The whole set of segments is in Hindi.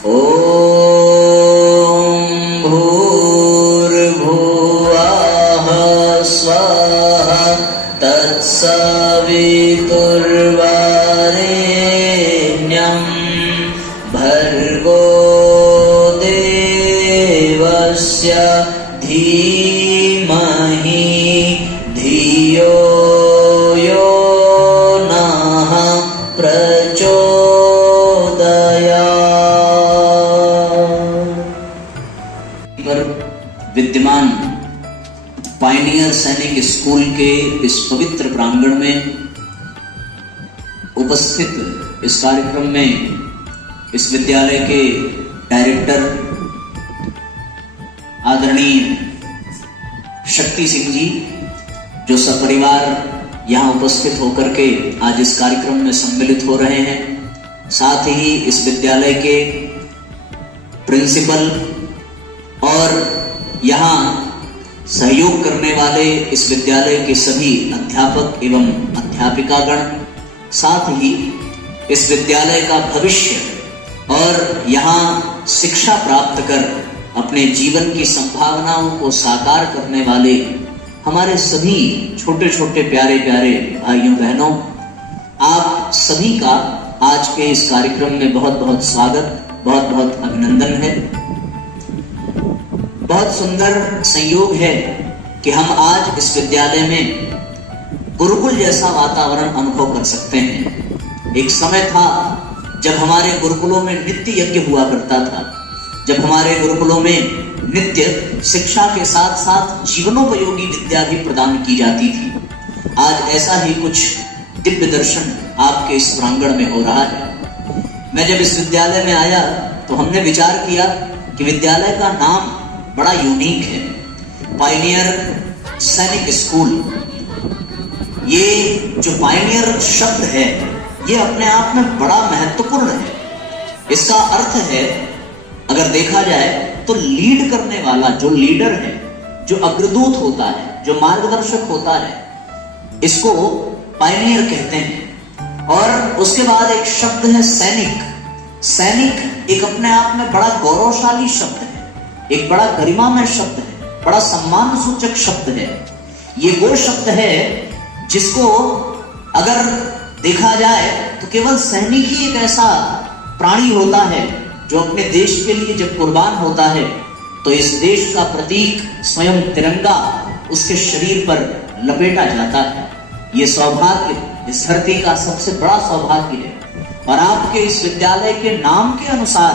ॐ भूर्भुवः स्वः तत्सवितुर्वरेण्यं भर्गो देवस्य धीमहि धियो यो नः प्रचोदयात्। विद्यमान पायनियर सैनिक स्कूल के इस पवित्र प्रांगण में उपस्थित इस कार्यक्रम में इस विद्यालय के डायरेक्टर आदरणीय शक्ति सिंह जी, जो सपरिवार यहां उपस्थित होकर के आज इस कार्यक्रम में सम्मिलित हो रहे हैं, साथ ही इस विद्यालय के प्रिंसिपल और यहां सहयोग करने वाले इस विद्यालय के सभी अध्यापक एवं अध्यापिकागण, साथ ही इस विद्यालय का भविष्य और यहां शिक्षा प्राप्त कर अपने जीवन की संभावनाओं को साकार करने वाले हमारे सभी छोटे छोटे प्यारे प्यारे भाइयों बहनों, आप सभी का आज के इस कार्यक्रम में बहुत बहुत स्वागत, बहुत बहुत अभिनंदन है। बहुत सुंदर संयोग है कि हम आज इस विद्यालय में गुरुकुल जैसा वातावरण अनुभव कर सकते हैं। एक समय था जब हमारे गुरुकुलों में नित्य यज्ञ हुआ करता था, जब हमारे गुरुकुलों में नित्य शिक्षा के साथ साथ जीवनोपयोगी विद्या भी प्रदान की जाती थी। आज ऐसा ही कुछ दिव्य दर्शन आपके इस प्रांगण में हो रहा है। मैं जब इस विद्यालय में आया तो हमने विचार किया कि विद्यालय का नाम बड़ा यूनिक है, पायनियर सैनिक स्कूल। ये जो पायनियर शब्द है ये अपने आप में बड़ा महत्वपूर्ण है। इसका अर्थ है, अगर देखा जाए तो लीड करने वाला, जो लीडर है, जो अग्रदूत होता है, जो मार्गदर्शक होता है, इसको पायनियर कहते हैं। और उसके बाद एक शब्द है सैनिक। सैनिक एक अपने आप में बड़ा गौरवशाली शब्द है, एक बड़ा गरिमामय शब्द है, बड़ा सम्मान सूचक शब्द है। ये वो शब्द है जिसको अगर देखा जाए तो केवल सैनिक ही एक ऐसा प्राणी होता है जो अपने देश के लिए जब कुर्बान होता है तो इस देश का प्रतीक स्वयं तिरंगा उसके शरीर पर लपेटा जाता है। ये सौभाग्य इस धरती का सबसे बड़ा सौभाग्य है। और आपके इस विद्यालय के नाम के अनुसार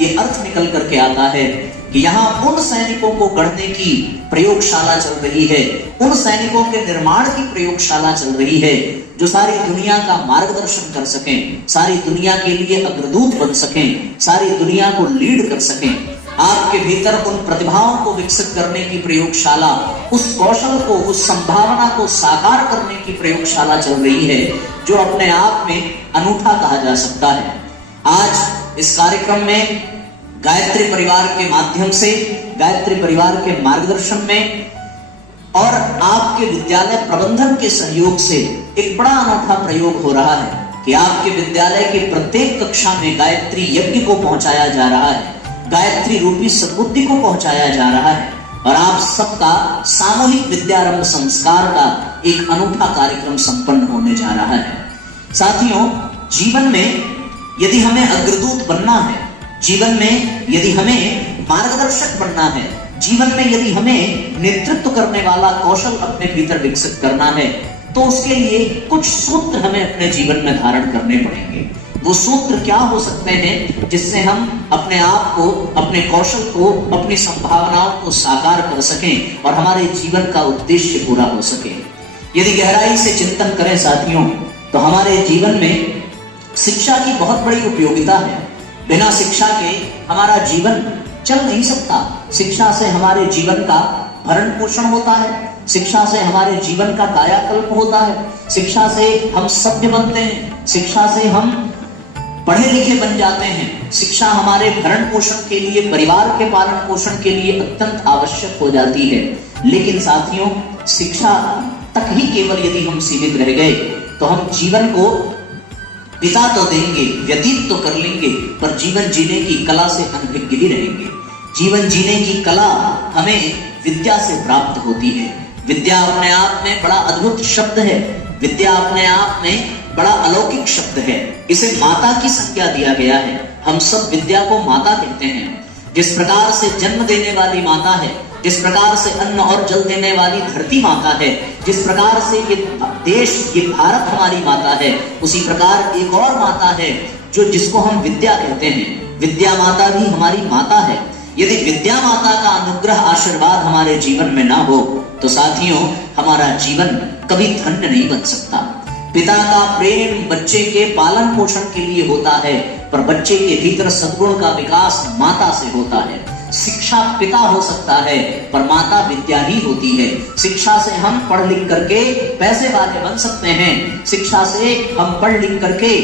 ये अर्थ निकल करके आता है कि यहाँ उन सैनिकों को गढ़ने की प्रयोगशाला चल रही है, उन सैनिकों के निर्माण की प्रयोगशाला चल रही है जो सारी दुनिया का मार्गदर्शन कर सकें, सारी दुनिया के लिए अग्रदूत बन सकें, सारी दुनिया को लीड कर सकें। आपके भीतर उन प्रतिभाओं को विकसित करने की प्रयोगशाला, उस कौशल को, उस संभावना को साकार करने की प्रयोगशाला चल रही है जो अपने आप में अनूठा कहा जा सकता है। आज इस कार्यक्रम में गायत्री परिवार के माध्यम से, गायत्री परिवार के मार्गदर्शन में और आपके विद्यालय प्रबंधन के सहयोग से एक बड़ा अनोखा प्रयोग हो रहा है कि आपके विद्यालय के प्रत्येक कक्षा में गायत्री यज्ञ को पहुंचाया जा रहा है, गायत्री रूपी सद्बुद्धि को पहुंचाया जा रहा है और आप सबका सामूहिक विद्यारंभ संस्कार का एक अनूठा कार्यक्रम संपन्न होने जा रहा है। साथियों, जीवन में यदि हमें अग्रदूत बनना है, जीवन में यदि हमें मार्गदर्शक बनना है, जीवन में यदि हमें नेतृत्व करने वाला कौशल अपने भीतर विकसित करना है तो उसके लिए कुछ सूत्र हमें अपने जीवन में धारण करने पड़ेंगे। वो सूत्र क्या हो सकते हैं जिससे हम अपने आप को, अपने कौशल को, अपनी संभावनाओं को साकार कर सकें और हमारे जीवन का उद्देश्य पूरा हो सके। यदि गहराई से चिंतन करें साथियों तो हमारे जीवन में शिक्षा की बहुत बड़ी उपयोगिता है। बिना शिक्षा के हमारा जीवन चल नहीं सकता। शिक्षा से हमारे जीवन का भरण पोषण होता है, शिक्षा से हमारे जीवन का कायाकल्प होता है, शिक्षा से हम सभ्य बनते हैं, शिक्षा से हम पढ़े लिखे बन जाते हैं। शिक्षा हमारे भरण पोषण के लिए, परिवार के पालन पोषण के लिए अत्यंत आवश्यक हो जाती है। लेकिन साथियों, शिक्षा तक ही केवल यदि हम सीमित रह गए तो हम जीवन को पिता तो देंगे, व्यतीत तो कर लेंगे, पर जीवन जीने की कला से अनभिज्ञ ही रहेंगे। जीवन जीने की कला हमें विद्या से प्राप्त होती है। विद्या अपने आप में बड़ा अद्भुत शब्द है, विद्या अपने आप में बड़ा अलौकिक शब्द है। इसे माता की संज्ञा दिया गया है। हम सब विद्या को माता कहते हैं। जिस प्रकार से जन्म देने वाली माता है, जिस प्रकार से अन्न और जल देने वाली धरती माता है, जिस प्रकार से ये देश, ये भारत हमारी माता है, उसी प्रकार एक और माता है जिसको हम विद्या कहते हैं। विद्या माता भी हमारी माता है। यदि विद्या माता का अनुग्रह, आशीर्वाद हमारे जीवन में ना हो तो साथियों, हमारा जीवन कभी धन्य नहीं बन सकता। पिता का प्रेम बच्चे के पालन पोषण के लिए होता है, पर बच्चे के भीतर सद्गुण का विकास माता से होता है। शिक्षा पिता हो सकता है, पर माता विद्या ही होती है। शिक्षा से हम पढ़ लिख करके पैसे वाले बन सकते हैं, शिक्षा से हम पढ़ लिख करके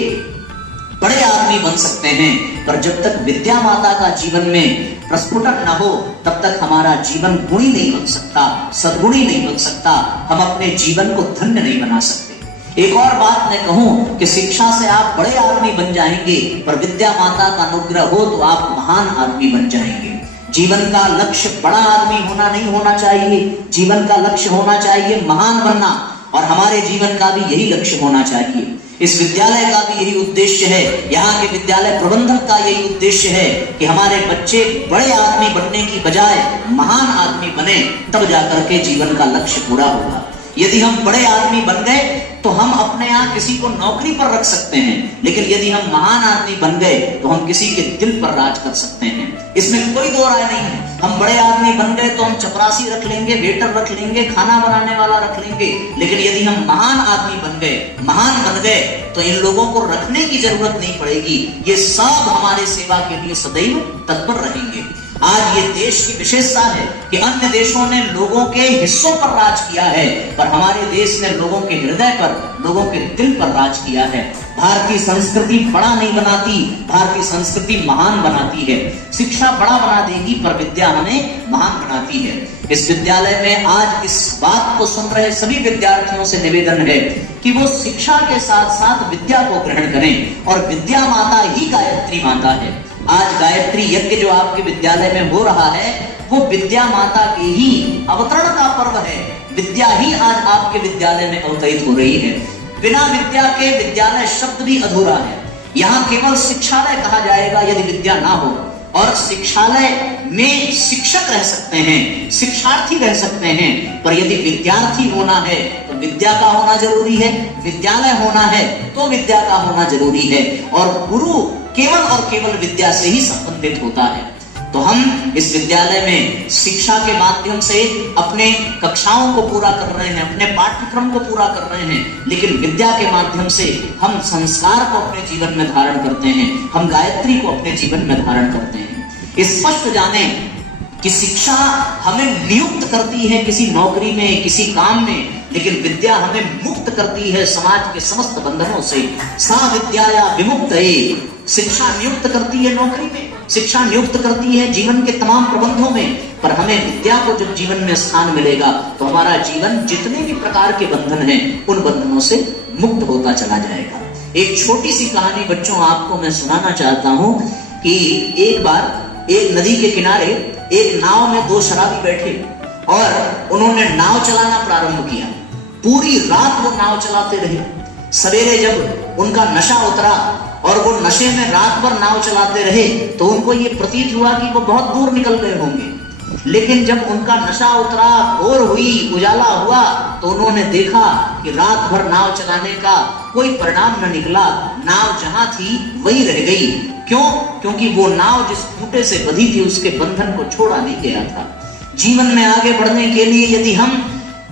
बड़े आदमी बन सकते हैं, पर जब तक विद्या माता का जीवन में प्रस्फुटन न हो तब तक हमारा जीवन गुणी नहीं बन सकता, सद्गुणी नहीं बन सकता। हम अपने जीवन को धन्य नहीं बना सकते। एक और बात मैं कहूं कि शिक्षा से आप बड़े आदमी बन जाएंगे, पर विद्या माता का अनुग्रह हो तो आप महान आदमी बन जाएंगे। जीवन का लक्ष्य बड़ा आदमी होना नहीं होना चाहिए, जीवन का लक्ष्य होना चाहिए महान बनना, और हमारे जीवन का भी यही लक्ष्य होना चाहिए। इस विद्यालय का भी यही उद्देश्य है, यहाँ के विद्यालय प्रबंधक का यही उद्देश्य है कि हमारे बच्चे बड़े आदमी बनने की बजाय महान आदमी बने, तब जाकर के जीवन का लक्ष्य पूरा होगा। यदि हम बड़े आदमी बन गए तो हम अपने यहाँ किसी को नौकरी पर रख सकते हैं, लेकिन यदि हम महान आदमी बन गए तो हम किसी के दिल पर राज कर सकते हैं। इसमें कोई दो राय नहीं है। हम बड़े आदमी बन गए तो हम चपरासी रख लेंगे, वेटर रख लेंगे, खाना बनाने वाला रख लेंगे, लेकिन यदि हम महान आदमी बन गए, महान बन गए, तो इन लोगों को रखने की जरूरत नहीं पड़ेगी। ये सब हमारे सेवा के लिए सदैव तत्पर रहेंगे। आज ये देश की विशेषता है कि अन्य देशों ने लोगों के हिस्सों पर राज किया है, पर हमारे देश ने लोगों के हृदय पर, लोगों के दिल पर राज किया है। भारतीय संस्कृति बड़ा नहीं बनाती, भारतीय संस्कृति महान बनाती है। शिक्षा बड़ा बना देगी, पर विद्या हमें महान बनाती है। इस विद्यालय में आज इस बात को सुन रहे सभी विद्यार्थियों से निवेदन है कि वो शिक्षा के साथ साथ विद्या को ग्रहण करें, और विद्या माता ही गायत्री माता है। आज गायत्री यज्ञ जो आपके विद्यालय में हो रहा है, वो विद्या माता के ही अवतरण का पर्व है। विद्या ही आज आपके विद्यालय में अवतरित हो रही है। बिना विद्या के विद्यालय शब्द भी अधूरा है। यहाँ केवल शिक्षालय कहा जाएगा यदि विद्या ना हो, और शिक्षालय में शिक्षक रह सकते हैं, शिक्षार्थी रह सकते हैं, पर यदि विद्यार्थी होना है तो विद्या का होना जरूरी है, विद्यालय होना है तो विद्या का होना जरूरी है, और गुरु केवल और केवल विद्या से ही संबंधित होता है। तो हम इस विद्यालय में शिक्षा के माध्यम से अपने कक्षाओं को पूरा कर रहे हैं, अपने पाठ्यक्रम को पूरा कर रहे हैं, लेकिन विद्या के माध्यम से हम संस्कार को अपने जीवन में धारण करते हैं, हम गायत्री को अपने जीवन में धारण करते हैं। स्पष्ट जाने कि शिक्षा हमें नियुक्त करती है किसी नौकरी में, किसी काम में, लेकिन विद्या हमें मुक्त करती है समाज के समस्त बंधनों से। सा विद्याया विमुक्तये, शिक्षा नियुक्त करती है नौकरी में, शिक्षा नियुक्त करती है जीवन के तमाम प्रबंधों में, पर हमें विद्या को जब जीवन में स्थान मिलेगा तो हमारा जीवन जितने भी प्रकार के बंधन हैं, उन बंधनों से मुक्त होता चला जाएगा। एक छोटी सी कहानी बच्चों आपको मैं सुनाना चाहता हूँ कि एक बार एक नदी के किनारे एक नाव में दो शराबी बैठे और उन्होंने नाव चलाना प्रारंभ किया। पूरी रात वो नाव चलाते रहे। सवेरे जब उनका नशा उतरा और वो नशे में रात भर नाव चलाते रहे तो उनको ये प्रतीत हुआ कि वो बहुत दूर निकल गए होंगे, लेकिन जब उनका नशा उतरा, भोर हुई, उजाला हुआ, तो उन्होंने देखा कि रात भर नाव चलाने का कोई परिणाम न निकला। नाव जहां थी वही रह गई। क्यों? क्योंकि वो नाव जिस खूंटे से बंधी थी उसके बंधन को छोड़ा नहीं गया था। जीवन में आगे बढ़ने के लिए यदि हम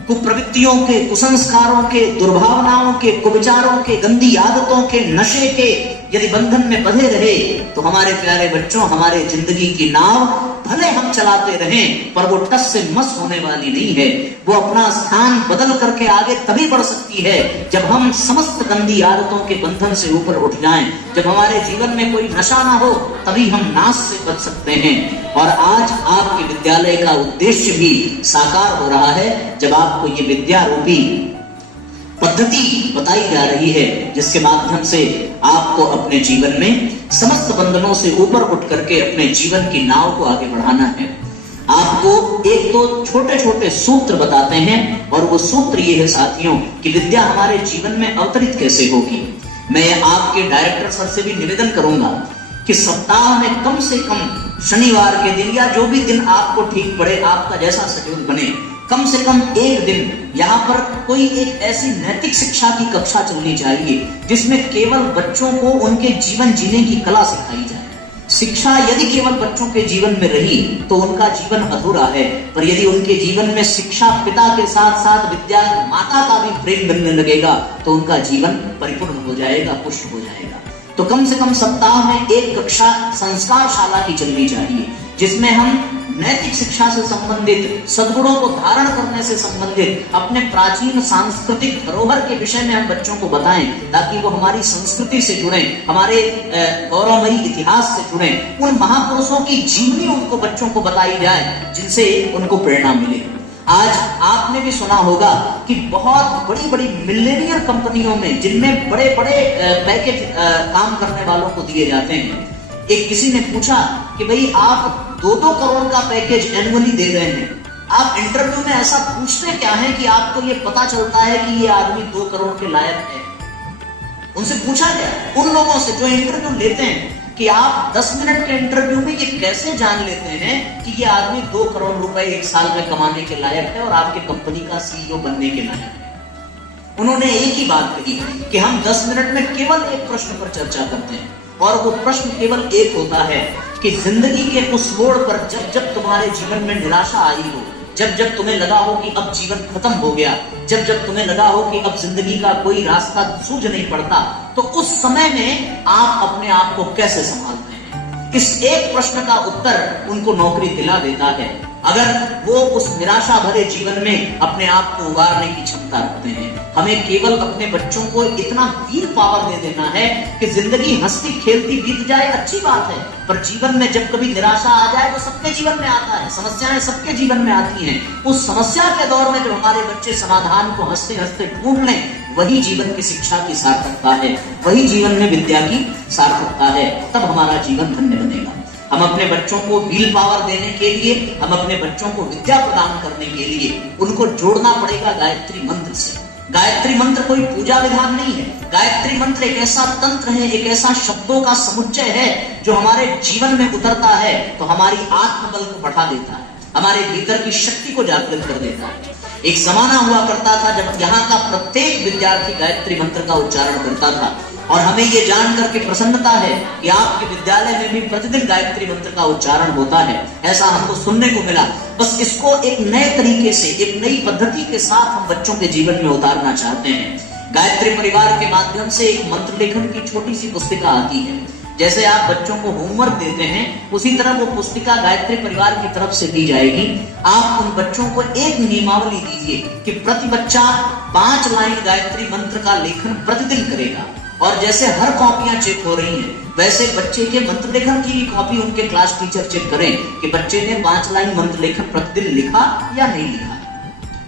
कुप्रवृत्तियों के, कुसंस्कारों के, दुर्भावनाओं के, कुविचारों के, गंदी आदतों के, नशे के यदि बंधन में बंधे रहे तो हमारे प्यारे बच्चों, हमारे जिंदगी की नाव भले हम चलाते रहें पर वो टस से मस होने वाली नहीं है। वो अपना स्थान बदल करके आगे तभी बढ़ सकती है जब हम समस्त गंदी आदतों के बंधन से ऊपर उठ जाएं। जब हमारे जीवन में कोई नशा ना हो तभी हम नाश से बच सकते हैं। और आज आपके विद्यालय का उद्देश्य भी साकार हो रहा है जब आपको ये विद्या रूपी पद्धति बताई जा रही है, जिसके माध्यम से आपको अपने जीवन में समस्त बंधनों से ऊपर उठ करके अपने जीवन की नाव को आगे बढ़ाना है। आपको एक दो छोटे छोटे सूत्र बताते हैं, और वो सूत्र ये है साथियों कि विद्या हमारे जीवन में अवतरित कैसे होगी। मैं आपके डायरेक्टर सर से भी निवेदन करूंगा कि सप्ताह में कम से कम शनिवार के दिन या जो भी दिन आपको ठीक पड़े, आपका जैसा शेड्यूल बने, कम से कम एक दिन यहाँ पर कोई एक ऐसी नैतिक शिक्षा की कक्षा चलनी चाहिए जिसमें केवल बच्चों को उनके जीवन जीने की कला सिखाई जाए। शिक्षा यदि केवल बच्चों के जीवन में रही तो उनका जीवन अधूरा है, पर यदि उनके जीवन में शिक्षा पिता के साथ साथ विद्या माता का भी प्रेम बनने लगेगा तो उनका जीवन परिपूर्ण हो जाएगा, पुष्ट हो जाएगा। तो कम से कम सप्ताह में एक कक्षा संस्कार शाला की चलनी चाहिए, जिसमें हम नैतिक शिक्षा से संबंधित, सद्गुणों को धारण करने से संबंधित, अपने प्राचीन सांस्कृतिक धरोहर के विषय में हम बच्चों को बताएं, ताकि वो हमारी संस्कृति से जुड़े, हमारे गौरवमयी इतिहास से जुड़े। उन महापुरुषों की जीवनी उनको बच्चों को बताई जाए जिनसे उनको प्रेरणा मिले। आज आपने भी सुना होगा कि बहुत बड़ी बड़ी मिलेनियर कंपनियों में, जिनमें बड़े बड़े पैकेज काम करने वालों को दिए जाते हैं, एक किसी ने पूछा कि भाई आप 2-2 करोड़ का पैकेज एनुअली दे रहे हैं, आप इंटरव्यू में ऐसा पूछते क्या है कि आपको ये पता चलता है कि ये आदमी 2 करोड़ के लायक है? उनसे पूछा गया, उन लोगों से जो इंटरव्यू लेते हैं, कि आप 10 मिनट के इंटरव्यू में ये कैसे जान लेते हैं कि ये आदमी 2 करोड़ रुपए एक साल में कमाने के लायक है और आपके कंपनी का सीईओ बनने के लायक है? उन्होंने एक ही बात कही कि हम 10 मिनट में केवल एक प्रश्न पर चर्चा करते हैं, और वो प्रश्न केवल एक होता है कि जिंदगी के उस मोड़ पर जब जब तुम्हारे जीवन में निराशा आई हो, जब जब तुम्हें लगा हो कि अब जीवन खत्म हो गया, जब जब तुम्हें लगा हो कि अब जिंदगी का कोई रास्ता सूझ नहीं पड़ता, तो उस समय में आप अपने आप को कैसे संभालते हैं? इस एक प्रश्न का उत्तर उनको नौकरी दिला देता है, अगर वो उस निराशा भरे जीवन में अपने आप को उगारने की क्षमता रखते हैं। हमें केवल अपने बच्चों को इतना विल पावर दे देना है कि जिंदगी हंसती खेलती बीत जाए, अच्छी बात है, पर जीवन में जब कभी निराशा आ जाए, वो सबके जीवन में आता है, समस्याएं सबके जीवन में आती हैं। उस समस्या के दौर में जब हमारे बच्चे समाधान को हंसते हंसते ढूंढ लें, वही जीवन की शिक्षा की सार्थकता है, वही जीवन में विद्या की सार्थकता है। तब हमारा जीवन धन्य बनेगा। हम अपने बच्चों को व्हील पावर देने के लिए, हम अपने बच्चों को विद्या प्रदान करने के लिए उनको जोड़ना पड़ेगा गायत्री मंत्र से। गायत्री मंत्र कोई पूजा विधान नहीं है। गायत्री मंत्र एक ऐसा तंत्र है, एक ऐसा शब्दों का समुच्चय है जो हमारे जीवन में उतरता है तो हमारी आत्मबल को बढ़ा देता है, हमारे भीतर की शक्ति को जागृत कर देता है। एक जमाना हुआ करता था जब यहाँ का प्रत्येक विद्यार्थी गायत्री मंत्र का उच्चारण करता था, और हमें ये जान करके प्रसन्नता है कि आपके विद्यालय में भी प्रतिदिन गायत्री मंत्र का उच्चारण होता है, ऐसा हमको सुनने को मिला। बस इसको एक नए तरीके से, एक नई पद्धति के साथ हम बच्चों के जीवन में उतारना चाहते हैं। गायत्री परिवार के माध्यम से एक मंत्र लेखन की छोटी सी पुस्तिका आती है। जैसे आप बच्चों को होमवर्क देते हैं, उसी तरह वो पुस्तिका गायत्री परिवार की तरफ से दी जाएगी। आप उन बच्चों को एक नियमावली दीजिए कि प्रति बच्चा 5 लाइन गायत्री मंत्र का लेखन प्रतिदिन करेगा, और जैसे हर कॉपियां चेक हो रही हैं, वैसे बच्चे के मंत्र लेखन की भी कॉपी उनके क्लास टीचर चेक करें कि बच्चे ने 5 लाइन मंत्र लेखन प्रतिदिन लिखा या नहीं लिखा।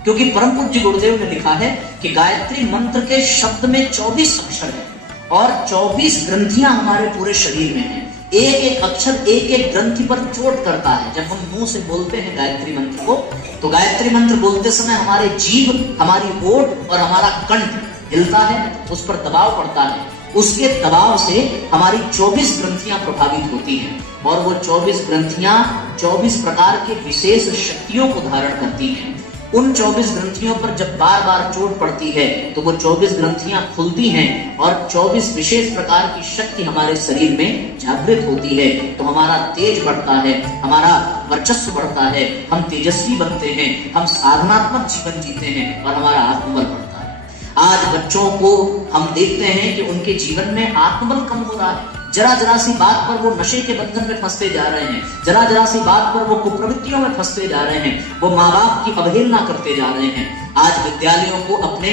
क्योंकि परम पूज्य गुरुदेव ने लिखा है कि गायत्री मंत्र के शब्द में 24 अक्षर है और 24 ग्रंथियां हमारे पूरे शरीर में हैं। एक एक अक्षर एक एक ग्रंथि पर चोट करता है। जब हम मुंह से बोलते हैं गायत्री मंत्र को, तो गायत्री मंत्र बोलते समय हमारे जीभ, हमारी ओठ और हमारा कंठ हिलता है, उस पर दबाव पड़ता है। उसके दबाव से हमारी 24 ग्रंथियां प्रभावित होती हैं, और वो 24 ग्रंथियां 24 प्रकार के विशेष शक्तियों को धारण करती हैं। उन 24 ग्रंथियों पर जब बार बार चोट पड़ती है तो वो 24 ग्रंथियां खुलती हैं और 24 विशेष प्रकार की शक्ति हमारे शरीर में जागृत होती है। तो हमारा तेज बढ़ता है, हमारा वर्चस्व बढ़ता है, हम तेजस्वी बनते हैं, हम साधनात्मक जीवन जीते हैं और हमारा आत्मबल बढ़ता है। आज बच्चों को हम देखते हैं कि उनके जीवन में आत्मबल कम हो रहा है। जरा जरा सी बात पर वो नशे के बंधन में फंसते जा रहे हैं, जरा जरा सी बात पर वो कुप्रवृत्तियों में फंसते जा रहे हैं, वो माँ बाप की अवहेलना करते जा रहे हैं। आज विद्यालयों को अपने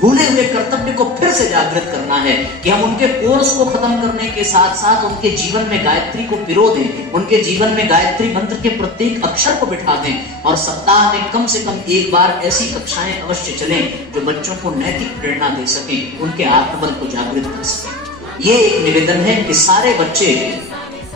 भूले हुए कर्तव्य को फिर से जागृत करना है कि हम उनके कोर्स को खत्म करने के साथ साथ उनके जीवन में गायत्री को पिरो दें, उनके जीवन में गायत्री मंत्र के प्रत्येक अक्षर को बिठा दें और सप्ताह में कम से कम एक बार ऐसी कक्षाएं अवश्य चलें जो बच्चों को नैतिक प्रेरणा दे सके, उनके आत्मबल को जागृत कर सके। ये एक निवेदन है कि सारे बच्चे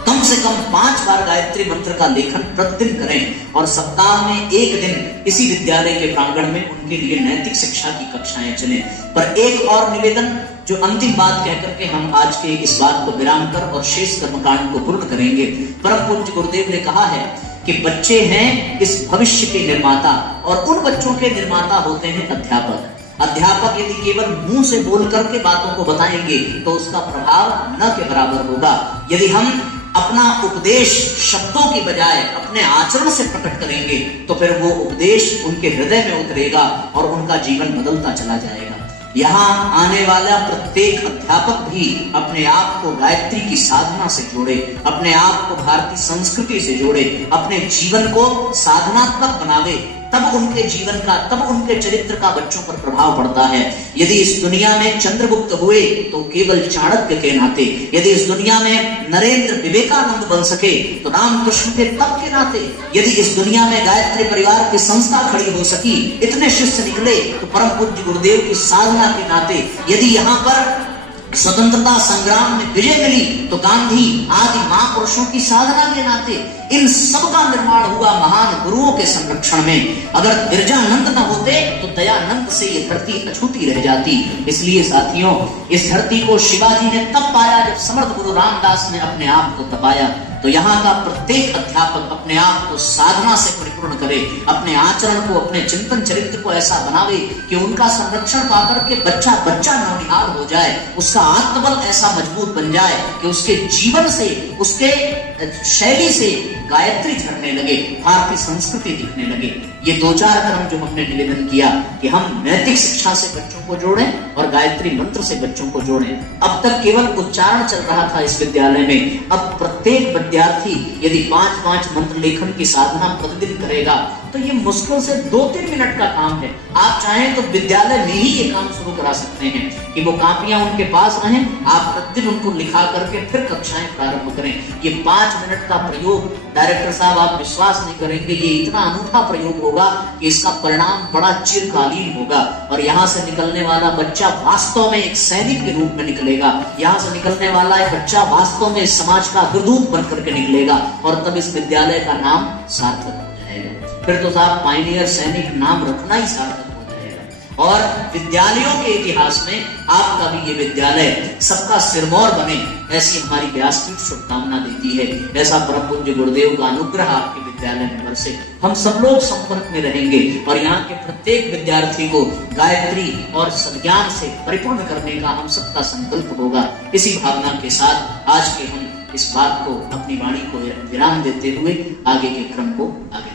कम से कम 5 बार गायत्री मंत्र का लेखन प्रतिदिन करें और सप्ताह में एक दिन इसी विद्यालय के प्रांगण में उनके लिए नैतिक शिक्षा की कक्षाएं चलें। पर एक और निवेदन जो अंतिम बात कहकर के हम आज के इस बात को विराम कर और शेष कर्मकांड को पूर्ण करेंगे। परम पूज्य गुरुदेव ने कहा है कि बच्चे हैं इस भविष्य के निर्माता और उन बच्चों के निर्माता होते हैं अध्यापक। अध्यापक यदि केवल मुंह से बोल करके बातों को बताएंगे तो उसका प्रभाव न के बराबर होगा। यदि हम अपना उपदेश शब्दों की बजाय अपने आचरण से प्रकट करेंगे तो फिर वो उपदेश उनके हृदय में उतरेगा और उनका जीवन बदलता चला जाएगा। यहाँ आने वाला प्रत्येक अध्यापक भी अपने आप को गायत्री की साधना से जोड़े, अपने आप को भारतीय संस्कृति से जोड़े, अपने जीवन को साधनात्मक बनावे, तब उनके जीवन का, तब उनके चरित्र का बच्चों पर प्रभाव पड़ता है। यदि इस दुनिया में चंद्रगुप्त हुए तो केवल चाणक्य के नाते, यदि इस दुनिया में नरेंद्र विवेकानंद बन सके तो रामकृष्ण के तप के नाते, यदि इस दुनिया में गायत्री परिवार की संस्था खड़ी हो सकी, इतने शिष्य निकले तो परम पूज्य गुरुदेव की साधना के नाते, यदि यहाँ पर स्वतंत्रता संग्राम में विजय मिली तो गांधी आदि महापुरुषों की साधना के नाते, इन सब का निर्माण हुआ महान गुरुओं के संरक्षण में। अगर गिरजानंद न होते तो दयानंद से ये धरती अछूती रह जाती। इसलिए साथियों, इस धरती को शिवाजी ने तब पाया जब समर्थ गुरु रामदास ने अपने आप को तपाया। तो यहाँ का प्रत्येक अध्यापक अपने आप को साधना से परिपूर्ण करे, अपने आचरण को, अपने चिंतन चरित्र को ऐसा बनावे कि उनका संरक्षण पाकर के बच्चा नौनिहाल हो जाए, उसका आत्मबल ऐसा मजबूत बन जाए कि उसके जीवन से, उसके शैली से गायत्री झरने लगे, भारतीय संस्कृति दिखने लगे। ये 2-4 क्रम जो हमने निवेदन किया कि हम नैतिक शिक्षा से बच्चों को जोड़ें और गायत्री मंत्र से बच्चों को जोड़ें। अब तक केवल उच्चारण चल रहा था इस विद्यालय में, अब प्रत्येक विद्यार्थी यदि 5-5 मंत्र लेखन की साधना प्रतिदिन करेगा तो ये मुश्किल से 2-3 मिनट का काम है। आप चाहें तो विद्यालय में ही ये काम शुरू करा सकते हैं कि वो कापियां उनके पास रहें, आप प्रतिदिन उनको लिखा करके फिर कक्षाएं प्रारंभ करें। ये 5 मिनट का प्रयोग, डायरेक्टर साहब आप विश्वास नहीं करेंगे, ये इतना अनूठा प्रयोग होगा कि इसका परिणाम बड़ा चिरकालीन होगा और यहाँ से निकलने वाला बच्चा वास्तव में एक सैनिक के रूप में निकलेगा। यहाँ से निकलने वाला एक बच्चा वास्तव में समाज का दुर्दूत बन करके निकलेगा और तब इस विद्यालय का नाम सार्थक हो जाएगा। फिर तो साहब पायनियर सैनिक नाम रखना ही सार्थक हो जाएगा। और विद्यालयों के इतिहास में आपका भी ये विद्यालय सबका सिरमौर बने, ऐसी हमारी व्यासपीठ शुभकामना देती है। ऐसा परम पूज्य गुरुदेव का अनुग्रह आपके विद्यालय में बरसे, हम सब लोग संपर्क में रहेंगे और यहाँ के प्रत्येक विद्यार्थी को गायत्री और सज्ञान से परिपूर्ण करने का हम सबका संकल्प होगा। इसी भावना के साथ आज के हम इस बात को, अपनी वाणी को विराम देते हुए आगे के क्रम को आगे